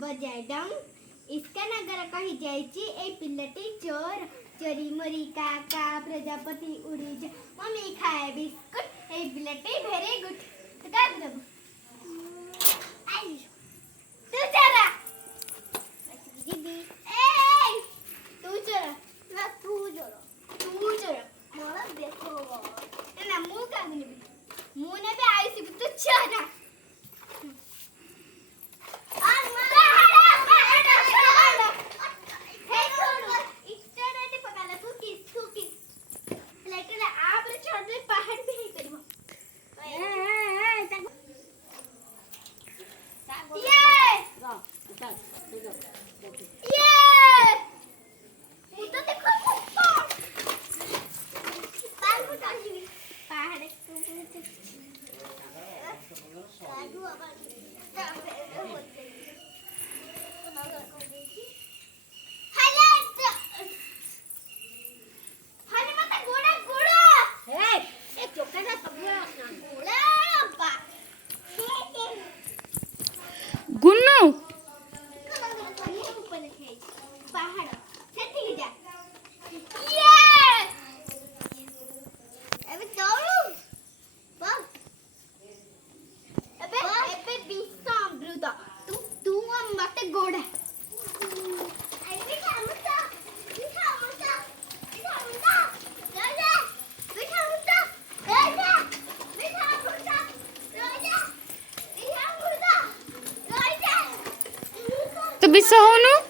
बजाए डंग इसका नगर कही जाइची ए पिल्लटी चोर चोरी मोरी काका प्रजापति उड़ी जा मम्मी खाए बिस्कुट ए पिल्लटी वेरी गुड तो क्या करूं आई तू चला दीदी ए तू चला ना तू चला मोला देखो ना मुंह का नहीं मुंह ने भी आई सी तू चला गुन्नू तो बिस्सा होनु